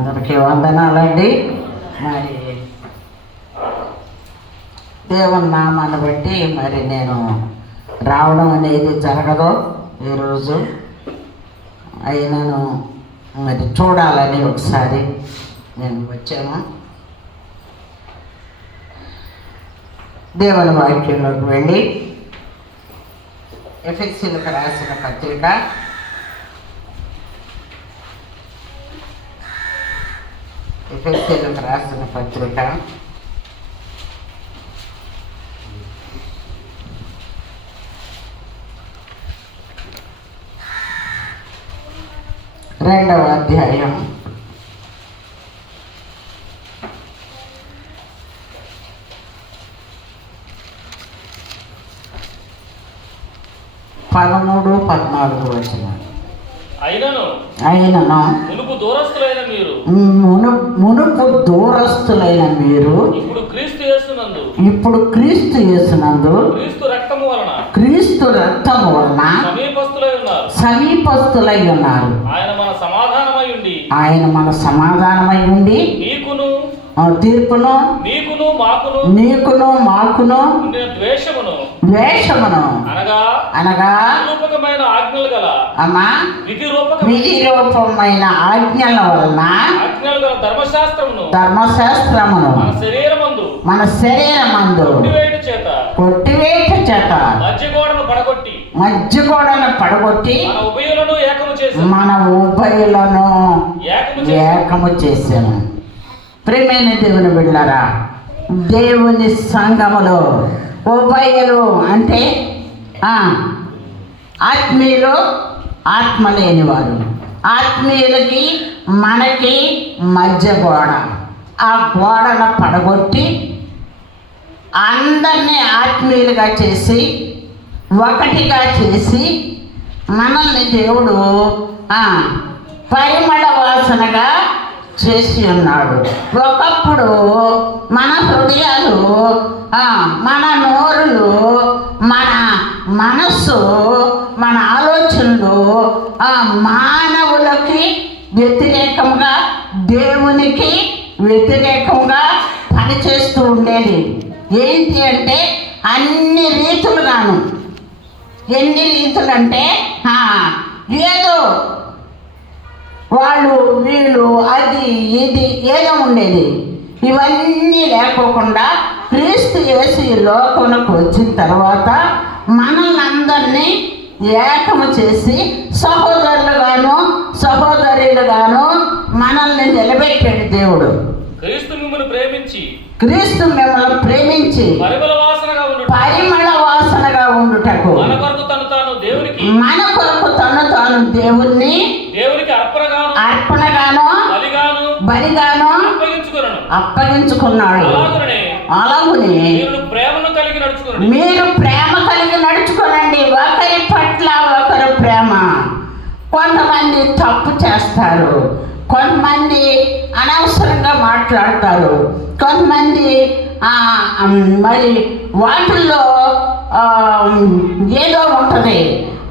అందరికీ వందనాలండి మరి దేవుని నామాన్ని బట్టి మరి నేను రావడం అనేది జరగదు ఈరోజు. అయినను మరి చూడాలని ఒకసారి నేను వచ్చాను. దేవుని వాక్యంలోకి వెళ్ళి ఎఫెక్సీలకు రాసిన పత్రిక ఎఫెక్సీలకు రాసిన పత్రిక రెండవ అధ్యాయం. పదమూడు పద్నాలుగు వచ్చిన అయినను. అయినను. మును మునుపు దూరస్తులైన మీరు ఇప్పుడు క్రీస్తు యేసునందు. ఇప్పుడు క్రీస్తు యేసునందు క్రీస్తు రక్తము వలన. క్రీస్తు రక్తము వలన సమీపస్తులై ఉన్నారు. సమీపస్తులై ఉన్నారు. ఆయన మన సమాధానమై ఉండి. ఆయన మన సమాధానమై ఉండి తీర్పును నీకును మాకును నీకును మాకును ద్వేషమును ద్వేషమును అనగా అనగా రూపకమైన ఆజ్ఞలు గల అమ్మా విధి రూపక విధి రూపమైన ఆజ్ఞల వలన ఆజ్ఞలు గల ధర్మశాస్త్రమును ధర్మశాస్త్రమును మన శరీరమందు మన శరీరమందు కొట్టివేయుట చేత కొట్టివేట చేత మధ్య గోడను పడగొట్టి మధ్య గోడను పడగొట్టి మన ఉభయులను ఏకము చేసి మన ఉభయులను ఏకము చేసి ఏకము చేశాను ప్రేమైన దేవుని బిడ్డారా దేవుని సంఘములో ఉభయలు అంటే ఆత్మీయులు ఆత్మ లేనివారు ఆత్మీయులకి మనకి మధ్య గోడ. ఆ గోడను పడగొట్టి అందరినీ ఆత్మీయులుగా చేసి ఒకటిగా చేసి మనల్ని దేవుడు పరిమళ వాసనగా చేసి ఉన్నాడు. ఒకప్పుడు మన హృదయాలు మన నోరులు మన మనస్సు మన ఆలోచనలు మానవులకి వ్యతిరేకంగా దేవునికి వ్యతిరేకంగా పనిచేస్తూ ఉండేది. ఏంటి అంటే అన్ని రీతులుగాను. ఎన్ని రీతులు అంటే ఏదో వాళ్ళు వీళ్ళు అది ఇది ఏదో ఉండేది. ఇవన్నీ లేకోకుండా క్రీస్తు యేసు ఈ లోకమునకు వచ్చిన తర్వాత మనల్ని అందరినీ ఏకము చేసి సహోదరులుగాను సహోదరులుగాను మనల్ని నిలబెట్టాడు దేవుడు. క్రీస్తు మిమ్మల్ని ప్రేమించి క్రీస్తు మిమ్మల్ని ప్రేమించి పరిమళ వాసనగా ఉండు పరిమళ వాసనగా ఉండుటకు మన కొరకు తను తాను దేవునికి మన కొరకు తను తాను దేవుణ్ణి అప్పగించుకున్నాను అప్పగించుకున్నాడు. అలాగునే మీరు ప్రేమను కలిగి నడుచుకున్నాడు మీరు ప్రేమ కలిగి నడుచుకోనండి. ఒకరి పట్ల ఒకరు ప్రేమ. కొంతమంది తప్పు చేస్తారు. కొంతమంది అనవసరంగా మాట్లాడతారు. కొంతమంది మరి వాటిల్లో ఏదో ఉంటుంది.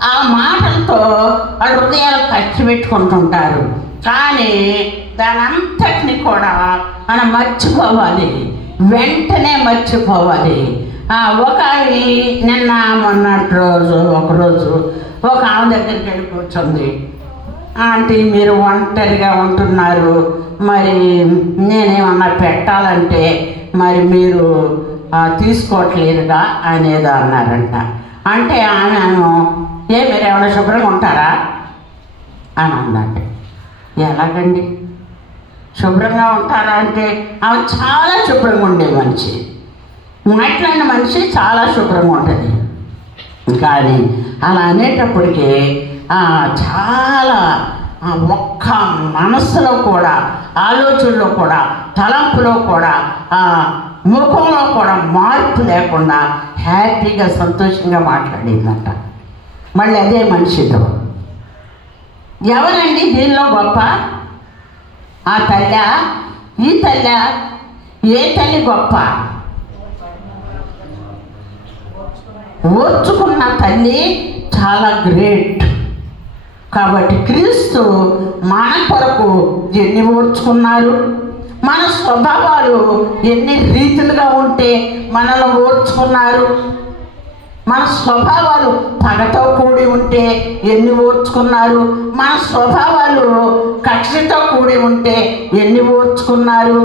ఆ మాటలతో హృదయాలు ఖర్చు పెట్టుకుంటుంటారు. కానీ దానంతటిని కూడా మనం మర్చిపోవాలి. వెంటనే మర్చిపోవాలి. ఒక నిన్న మొన్నటి రోజు ఒకరోజు ఒక ఆమె దగ్గరికి వెళ్ళి కూర్చుంది. ఆంటీ మీరు ఒంటరిగా ఉంటున్నారు. మరి నేనేమన్నా పెట్టాలంటే మరి మీరు తీసుకోవట్లేదుగా అనేది అన్నారంట అంటే ఆమెను ఏ మీరు ఏమైనా శుభ్రంగా ఉంటారా? అని అందంట ఎలాగండి? శుభ్రంగా ఉంటారా అంటే ఆమె చాలా శుభ్రంగా ఉండే మనిషి. మాట్లాడిన మనిషి చాలా శుభ్రంగా ఉంటుంది. కానీ అలా అనేటప్పటికీ చాలా ఒక్క మనస్సులో కూడా ఆలోచనలో కూడా తలంపులో కూడా ముఖంలో కూడా మార్పు లేకుండా హ్యాపీగా సంతోషంగా మాట్లాడిందంట మళ్ళీ అదే మనిషితో. ఎవరండి దీనిలో గొప్ప? ఆ తల్లి ఈ తల్లి ఏ తల్లి గొప్ప? ఓర్చుకున్న తల్లి చాలా గ్రేట్. కాబట్టి క్రీస్తు మన కొరకు ఎన్ని ఓర్చుకున్నారు? మన స్వభావాలు ఎన్ని రీతులుగా ఉంటే మనల్ని ఓర్చుకున్నారు? మన స్వభావాలు పగతో కూడి ఉంటే ఎన్ని ఓర్చుకున్నారు? మన స్వభావాలు కక్షతో కూడి ఉంటే ఎన్ని ఓర్చుకున్నారు?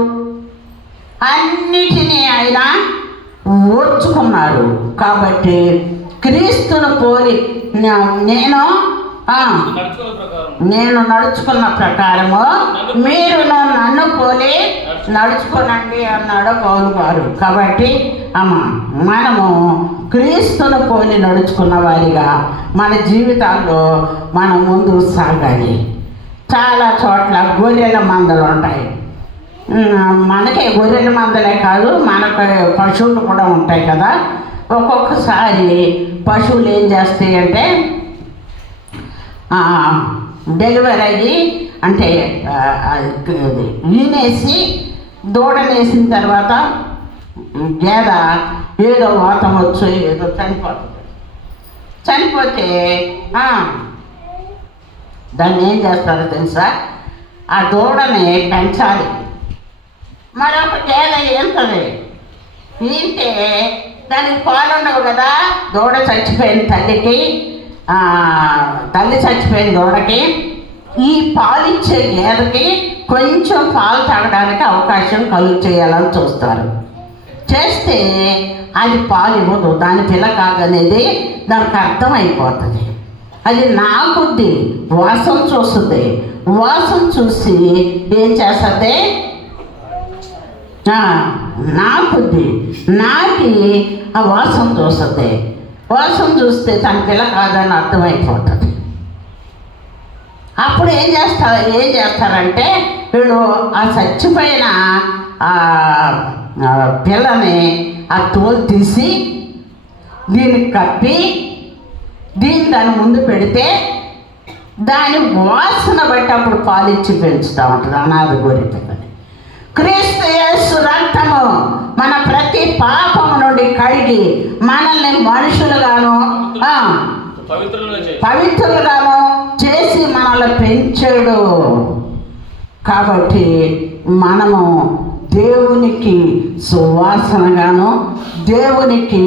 అన్నిటినీ ఆయన ఓర్చుకున్నాడు కాబట్టి క్రీస్తును పోలి నేను నేను నడుచుకున్న ప్రకారము మీరు నన్ను పోలి నడుచుకోనండి అన్నాడు పౌలు గారు. కాబట్టి అమ్మ మనము క్రీస్తును పోలి నడుచుకున్న వారిగా మన జీవితాల్లో మనం ముందు సాగాలి. చాలా చోట్ల గొర్రెల మందలు ఉంటాయి. మనకే గొర్రెల మందలే కాదు మనకు పశువులు కూడా ఉంటాయి కదా. ఒక్కొక్కసారి పశువులు ఏం చేస్తాయి అంటే డెలివరీ అయ్యి అంటే వీనేసి అది దూడనేసిన తర్వాత గేద ఏదో వాతం వచ్చి ఏదో చనిపోతుంది. చనిపోతే దాన్ని ఏం చేస్తారో తెలుసా? ఆ దూడని పెంచాలి. మరొక గేద ఏంటది ఏంటే దానికి పాలు ఉండవు కదా దూడ చచ్చిపోయిన తల్లికి. తల్లి చచ్చిపోయిన దూడకి ఈ పాలిచ్చే గేదకి గేదెకి కొంచెం పాలు తాగడానికి అవకాశం కలుగు చేయాలని చూస్తారు. చేస్తే అది పాలు ఇవ్వదు దాని పిల్ల కాదనేది దానికి అర్థమైపోతుంది. అది నా కొద్ది వాసన చూస్తుంది. వాసన చూసి ఏం చేస్తుంది? ఆ, నాకుద్ది నాకి ఆ వాసన చూస్తుంది. వాసన చూస్తే తన పిల్ల కాదని అర్థమైపోతుంది. అప్పుడు ఏం చేస్తారు ఏం చేస్తారంటే వీళ్ళు ఆ చచ్చిపోయిన ఆ పిల్లని ఆ తోలు తీసి దీన్ని కప్పి దీన్ని దాని ముందు పెడితే దాని వాసన బట్టి అప్పుడు పాలిచ్చి పెంచుతూ ఉంటుంది అనాథ గోరి క్రీస్తు యేసు రక్తము మన ప్రతి పాపము నుండి కడిగి మనల్ని మనుషులుగాను పవిత్రులుగాను చేసి మనల్ని పెంచాడు. కాబట్టి మనము దేవునికి సువాసనగాను దేవునికి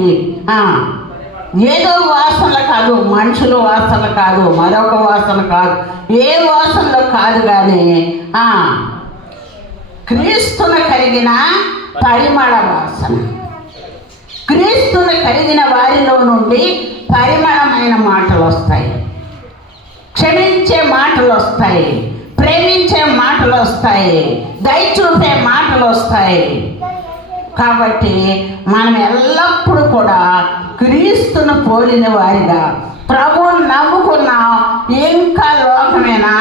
ఏదో వాసన కాదు మనుషుల వాసన కాదు మరొక వాసన కాదు ఏ వాసనలో కాదు కానీ క్రీస్తును కలిగిన పరిమళ వాసన క్రీస్తును కలిగిన వారిలో నుండి పరిమళమైన మాటలు వస్తాయి క్షమించే మాటలు వస్తాయి ప్రేమించే మాటలు వస్తాయి దయచూపే మాటలు వస్తాయి కాబట్టి మనం ఎల్లప్పుడూ కూడా క్రీస్తును పోలిన వారిగా ప్రభువుని నవ్వుకున్న ఇంకా లోకమేనా?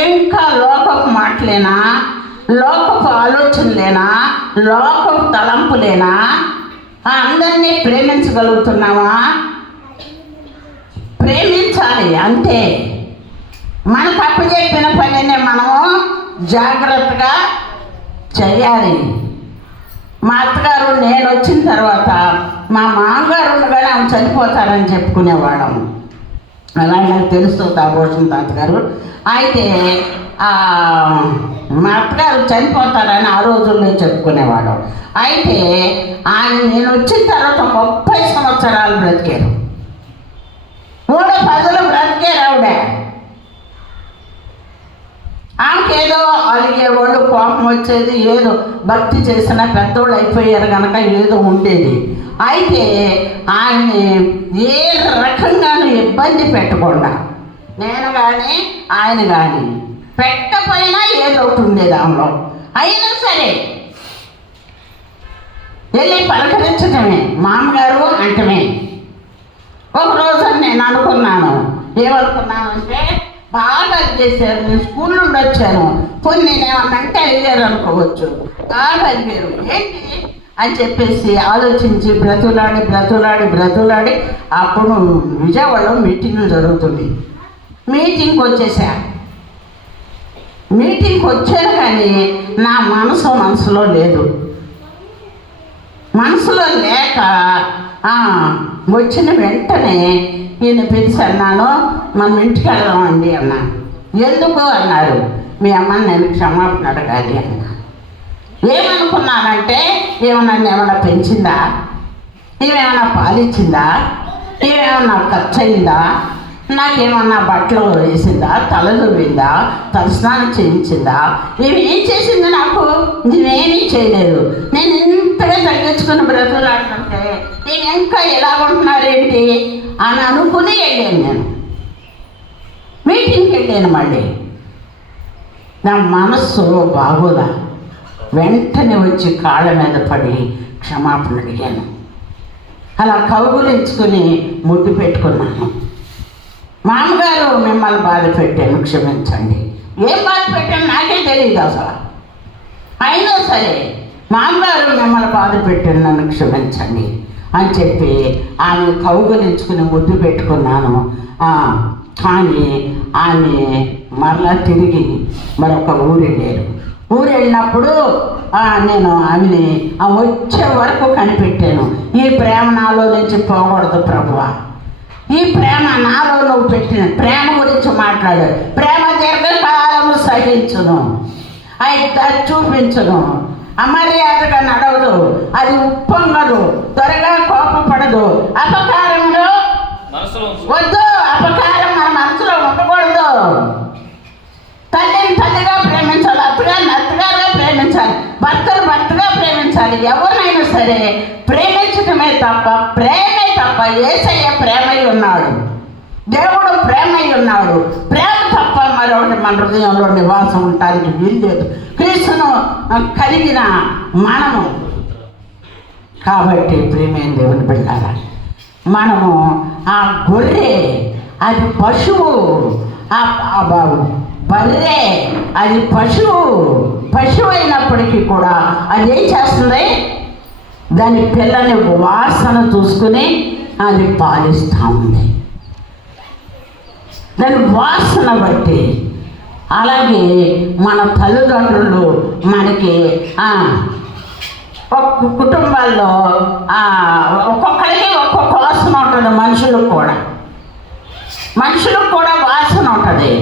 ఇంకా లోకపు మాటలేనా? లోకపు ఆలోచనలేనా? లోకపు తలంపులేనా? అందరినీ ప్రేమించగలుగుతున్నావా? ప్రేమించాలి అంతే. మనకు అప్పచెప్పిన పనిని మనము జాగ్రత్తగా చేయాలి. మా అత్తగారు నేను వచ్చిన తర్వాత మా మామగారు ఉండగానే ఆమె చనిపోతారని చెప్పుకునేవాళ్ళం. అలా నాకు తెలుస్తుంది ఆ భూషణ్ తాతగారు. అయితే మా అత్తగారు చనిపోతారని ఆ రోజుల్లో చెప్పుకునేవాడు అయితే ఆయన నేను వచ్చిన తర్వాత ముప్పై సంవత్సరాలు బ్రతికారు. మూడు పదులు బ్రతికారు ఆవిడ. ఆమెకేదో అలిగేవాళ్ళు కోపం వచ్చేది ఏదో భక్తి చేసిన పెద్దోళ్ళు అయిపోయారు కనుక ఏదో ఉండేది. అయితే ఆయన్ని ఏ రకంగానూ ఇబ్బంది పెట్టకుండా నేను కానీ ఆయన కానీ పెట్టపోయినా ఏదో ఒకటి ఉండేది ఆమెలో. అయినా సరే వెళ్ళి పలకరించటమే మామగారు అంటమే. ఒకరోజు నేను అనుకున్నాను ఏమనుకున్నాను అంటే బాగా చేశారు. నేను స్కూల్ నుండి వచ్చాను. కొన్ని నేను ఏమన్నా అంటే అడిగారు అనుకోవచ్చు. బాగా అడిగారు. ఏంటి? అని చెప్పేసి ఆలోచించి బ్రతులాడి బ్రతులాడి బ్రతులాడి అప్పుడు విజయవాడలో మీటింగ్లు జరుగుతుంది. మీటింగ్కి వచ్చేసా. మీటింగ్కి వచ్చాను కానీ నా మనసు మనసులో లేదు. మనసులో లేక వచ్చిన వెంటనే ఈయన పిలిచి అన్నాను మనం ఇంటికి వెళ్దామండి అన్నా ఎందుకు? అన్నారు. మీ అమ్మని నేను క్షమాపణ అడగాలి అన్నా ఏమనుకున్నానంటే ఏమన్నా ఏమన్నా పెంచిందా? ఏమేమన్నా పాలిచ్చిందా? ఏమేమన్నా ఖర్చు అయిందా నాకేమన్నా బట్టలు వేసిందా? తల దువ్విందా? తలస్నానం చేయించిందా? ఇవి ఏం చేసింది నాకు? నేనేమీ చేయలేదు. నేను ఇంతగా తగ్గించుకుని బ్రతుకులాడుతుంటే నేను ఇంకా ఎలా ఉంటున్నారేంటి అని అనుకుని వెళ్ళాను నేను. మీటింగ్కి వెళ్ళాను మళ్ళీ. నా మనస్సు బాగోదా వెంటనే వచ్చి కాళ్ళ మీద పడి క్షమాపణ అడిగాను. అలా కౌగులించుకుని ముద్దు పెట్టుకున్నాను. మామగారు మిమ్మల్ని బాధ పెట్టాను క్షమించండి. ఏం బాధ పెట్టాను నాకే తెలియదు అసలు. అయినా సరే మామగారు మిమ్మల్ని బాధ పెట్టాను నన్ను క్షమించండి అని చెప్పి ఆమె కౌగలించుకుని ముద్దు పెట్టుకున్నాను. కానీ ఆమె మరలా తిరిగి మరొక ఊరు వెళ్ళారు ఊరు వెళ్ళినప్పుడు నేను ఆమెని ఆ వచ్చే వరకు కనిపెట్టాను. ఈ ప్రేమ నాలో నుంచి పోకూడదు ప్రభువా. ఈ ప్రేమ నాలో నువ్వు పెట్టిన ప్రేమ గురించి మాట్లాడు. ప్రేమ దీర్ఘకాలము సహించును. అది చూపించును. అమర్యాదగా నడవదు. అది ఉప్పొంగదు. త్వరగా కోపపడదు. అపకారంలో. వద్దు. అపకారం మన మనసులో ఉండకూడదు. తల్లిని తల్లిగా ప్రేమించాలి. అత్తగారిని అత్తగారుగా ప్రేమించాలి. భర్తను భర్తగా ప్రేమించాలి. ఎవరినైనా సరే ప్రేమించటమే తప్ప ప్రేమే తప్ప ఏసయ్య ప్రేమై ఉన్నాడు. దేవుడు ప్రేమై ఉన్నాడు. ప్రేమ తప్ప మరొకటి మన హృదయంలో నివాసం ఉండటానికి వీల్లేదు. క్రీస్తును కలిగిన మనము కాబట్టి ప్రేమైన దేవుని బిడ్డారా మనము ఆ గొర్రె అది పశువు ఆ బాబు బర్రె అది పశువు పశువు అయినప్పటికీ కూడా అది ఏం చేస్తుంది? దాని పిల్లని వాసన చూసుకుని అది పాలిస్తూ ఉంది దాని వాసన బట్టి అలాగే మన తల్లిదండ్రులు మనకి ఒక్క కుటుంబాల్లో ఒక్కొక్కరికి ఒక్కొక్క వాసన ఉంటుంది మనుషులకు కూడా. మనుషులకు కూడా వాసన ఉంటుంది.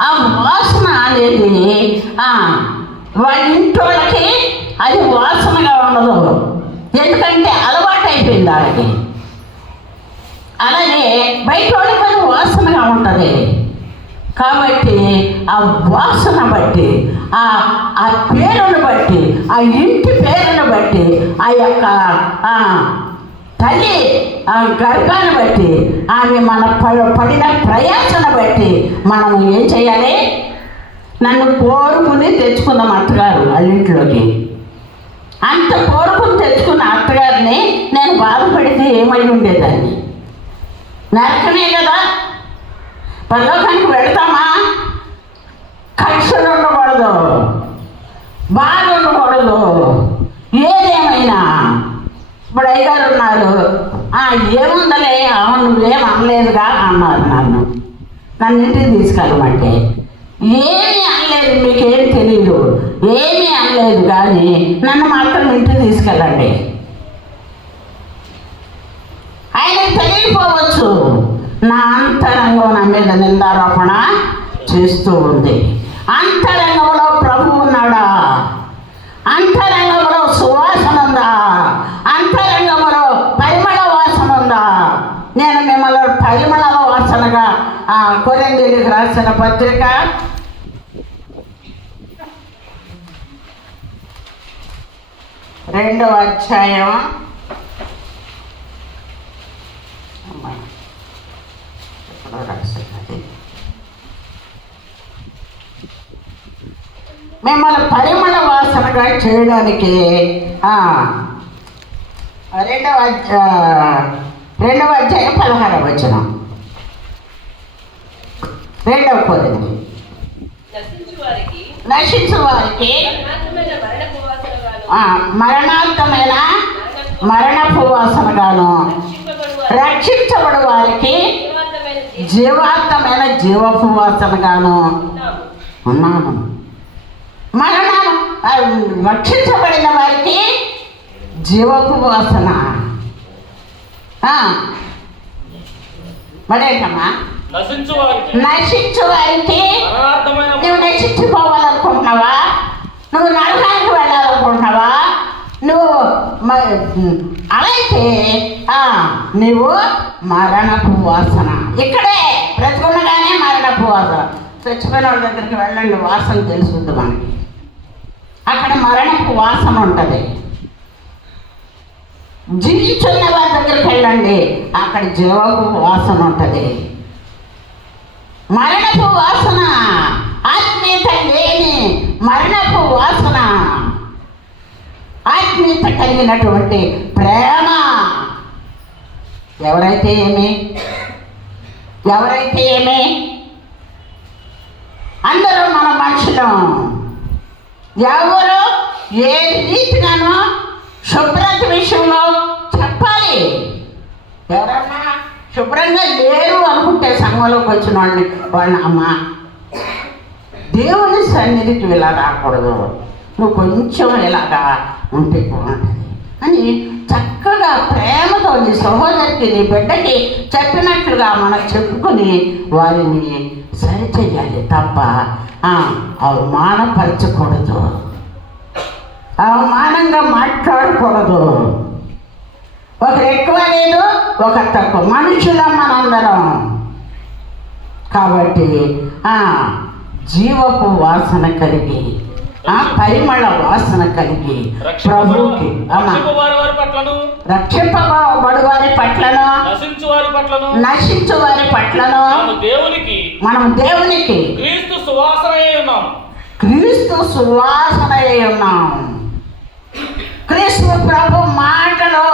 ఆ వాసన అనేది ఆ, వాళ్ళ అది వాసనగా ఉండదు. ఎందుకంటే అలవాటు అయిపోయింది వాళ్ళకి అలాగే బయట వాళ్ళకి అది వాసనగా ఉంటుంది. కాబట్టి ఆ వాసన బట్టి ఆ ఆ పేరును బట్టి ఆ ఇంటి పేరును బట్టి ఆ యొక్క తల్లి ఆ గర్భాన్ని బట్టి ఆమె మన ప- పడిన ప్రయాసను బట్టి మనం ఏం చేయాలి? నన్ను కోరుకుని తెచ్చుకుందాం అత్తగారు అల్లింట్లోకి. అంత కోరుకుని తెచ్చుకున్న అత్తగారిని నేను బాధపడితే ఏమై ఉండేదాన్ని? నరకనే కదా? పరలోకానికి వెళ్తామా? కక్షలు ఉండకూడదు. బాధ ఉండకూడదు ఏదేమైనా ఇప్పుడు అయ్యగారు ఉన్నారు "ఆ, ఏముందలే? అవును నువ్వేం అనలేదుగా అన్నారు నన్ను. నన్ను ఇంటికి తీసుకెళ్ళమంటే. ఏమీ అనలేదు మీకేం తెలియదు ఏమీ అనలేదు కానీ నన్ను మాత్రం ఇంటికి తీసుకెళ్ళండి. ఆయనకు తెలియకపోవచ్చు. నా అంతరంగం నా మీద నిందారోపణ చేస్తూ ఉంది. అంతరంగంలో ప్రభు ఉన్నాడా? అంతరంగ సువాసన ఉందా అంతరంగంలో పరిమళ వాసన ఉందా నేను మిమ్మల్ని పరిమళ వాసనగా ఆ కొరంగేలికి రాసిన పత్రిక. రెండవ అధ్యాయం. మిమ్మల్ని పరిమళ వాసనగా చేయడానికి రెండవ రెండవ అధ్యాయం పదహారవ వచనం రెండవ కొరింది నశించు వారికి మరణాంతమైన మరణపు వాసనగాను, రక్షించబడు వారికి జీవాంతమైన జీవం జీవాంతమైన జీవపు వాసనగాను. ఉన్నాను మరణం రక్షించబడిన వారికి జీవపు వాసన. మరేంటమ్మా నశించు వారికి నువ్వు నశించిపోవాలనుకుంటున్నావా? నువ్వు నరకానికి వెళ్ళాలనుకుంటున్నావా? నువ్వు అలాగే నువ్వు మరణపు వాసన. ఇక్కడే బ్రతుకున్నగానే మరణపు వాసన. చచ్చిపోయిన వాళ్ళ దగ్గరికి వెళ్ళండి వాసన తెలుస్తుంది మనకి. అక్కడ మరణపు వాసన ఉంటుంది. జీవించున్న వారి దగ్గరికి వెళ్ళండి? అక్కడ జీవపు వాసన ఉంటుంది. మరణపు వాసన ఆత్మీయత లేని మరణపు వాసన. ఆత్మీయత కలిగినటువంటి ప్రేమ. ఎవరైతే ఏమి? ఎవరైతే ఏమి? అందరూ మన మనుషులం. ఎవరు ఏ రీతిగానో శుభ్రత విషయంలో చెప్పాలి. ఎవరన్నా శుభ్రంగా లేరు అనుకుంటే సంఘంలోకి వచ్చిన వాళ్ళని వాళ్ళని అమ్మ దేవుని సన్నిధికి ఇలా రాకూడదు. నువ్వు కొంచెం ఇలాగా ఉంటే బాగుంటుంది. అని చక్కగా ప్రేమతో నీ సహోదరికి నీ బిడ్డకి చెప్పినట్లుగా మనం చెప్పుకుని వారిని సరిచేయాలి తప్ప అవమానపరచకూడదు. అవమానంగా మాట్లాడకూడదు ఒకరు ఎక్కువ లేదు ఒకరు తక్కువ. మనుషులం మనందరం కాబట్టి ఆ జీవపు వాసన కలిగి ఆ పరిమళ వాసన కలిగి ప్రభుకి రక్షింపబడు వారి పట్లను. నశించు వారి పట్లను. దేవునికి మనం దేవునికి క్రీస్తు ఉన్నాము క్రీస్తు సువాసన ఉన్నాం. క్రీస్తు ప్రభు మాటలు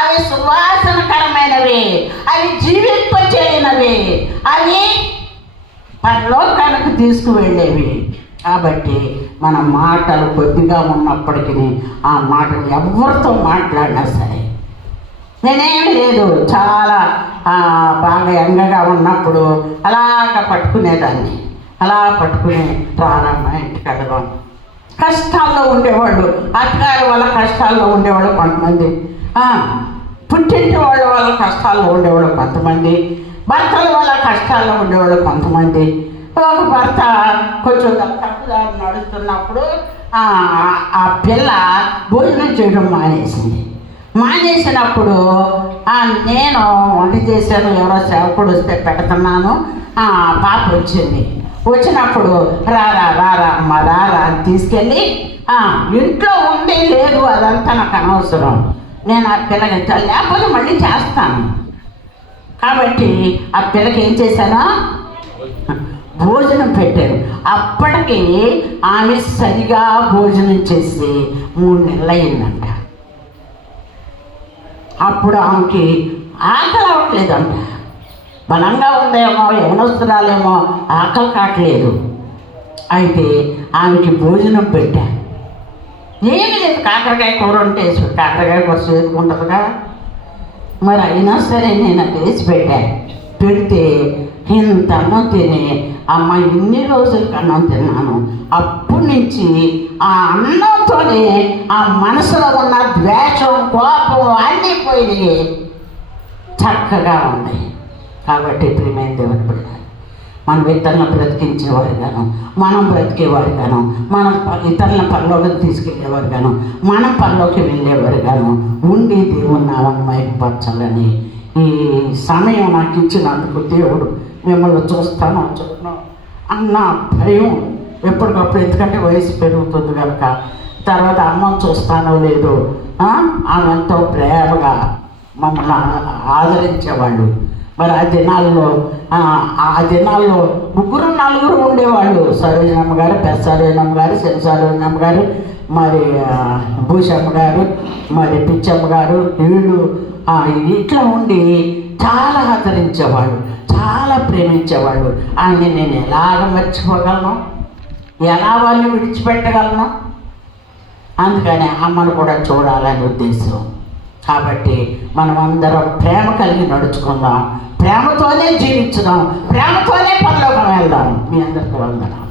అవి సువాసనకరమైనవి అవి జీవింపచేయనవి అవి పరలోకానికి తీసుకువెళ్ళేవి. కాబట్టి మన మాటలు కొద్దిగా ఉన్నప్పటికీ ఆ మాటలు ఎవరితో మాట్లాడినా సరే నేనేం లేదు చాలా బాగా ఎంగగా ఉన్నప్పుడు అలాగ పట్టుకునేదాన్ని. అలా పట్టుకుని రానమ్మ ఇంటికి వెళ్దాం. కష్టాల్లో ఉండేవాళ్ళు అత్తగారి వల్ల కష్టాల్లో ఉండేవాళ్ళు కొంతమంది. పుట్టింటి వాళ్ళ వల్ల కష్టాల్లో ఉండేవాళ్ళు కొంతమంది. భర్తల వల్ల కష్టాల్లో ఉండేవాళ్ళు కొంతమంది. ఒక భర్త కొంచెం తప్పుదారి నడుస్తున్నప్పుడు ఆ, పిల్ల భోజనం చేయడం మానేసింది. మానేసినప్పుడు నేను వంట చేశాను ఎవరో సేవకుడు వస్తే పెడుతున్నాను. పాప వచ్చింది. వచ్చినప్పుడు రారా రారా అమ్మ రారా అని తీసుకెళ్ళి ఇంట్లో ఉంది లేదు అదంతా నాకు అనవసరం. నేను ఆ పిల్లకి లేకపోతే మళ్ళీ చేస్తాను. కాబట్టి ఆ పిల్లకి ఏం చేశాను? భోజనం పెట్టాను అప్పటికి ఆమె సరిగా భోజనం చేసి మూడు నెలలు అయిందంట అప్పుడు ఆమెకి ఆకలి అవ్వట్లేదంట. బలంగా ఉందేమో యవనస్తురాలేమో ఆకలి కావట్లేదు అయితే ఆమెకి భోజనం పెట్టా. ఏమి లేదు కాకరకాయ కూర ఉంటే కాకరకాయ కూర చేసుకుంటుందిగా మరి అయినా సరే నేను అది వేసి పెట్టా పెడితే ఇంత అన్నం తిని అమ్మ ఇన్ని రోజులకి అన్నం తిన్నాను. అప్పటి నుంచి ఆ అన్నంతోనే ఆ మనసులో ఉన్న ద్వేషం కోపం అన్నీ పోయినాయి. చక్కగా ఉన్నాయి. కాబట్టి ప్రియమైన దేవుని బిడ్డ మనం ఇతరులను బ్రతికించేవారుగాను మనం బ్రతికేవారుగాను మనం ఇతరులను ఇతరుల పనిలోకి తీసుకెళ్ళేవారుగాను మనం పనిలోకి వెళ్ళేవారు గాను ఉండి దేవుని నామని మైపరచాలని ఈ సమయం నాకు ఇచ్చినందుకు దేవుడు మిమ్మల్ని చూస్తాను చూస్తున్నాను అన్న భయం ఎప్పటికప్పుడు ఎందుకంటే వయసు పెరుగుతుంది కనుక తర్వాత అమ్మ చూస్తానో లేదో ఆ? ఆమె ఎంతో ప్రేమగా మమ్మల్ని ఆదరించేవాళ్ళు మరి ఆ దినాల్లో ఆ, దినాల్లో ముగ్గురు నలుగురు ఉండేవాళ్ళు. సరోజనమ్మ గారు పెద్ద సరోజనమ్మ గారు చిన్న సరోజనమ్మ గారు మరి భూషమ్మ గారు మరి పిచ్చమ్మ గారు వీళ్ళు ఇట్లా ఉండి చాలా ఆదరించేవాళ్ళు చాలా ప్రేమించేవాళ్ళు. ఆయన్ని నేను ఎలాగ మర్చిపోగలను? ఎలా వాళ్ళు విడిచిపెట్టగలను? అందుకని అమ్మను కూడా చూడాలని ఉద్దేశం. కాబట్టి మనం అందరం ప్రేమ కలిగి నడుచుకుందాం. ప్రేమతోనే జీవించుదాం. ప్రేమతోనే పనిలోకి వెళ్దాం. మీ అందరికీ వందనాలు.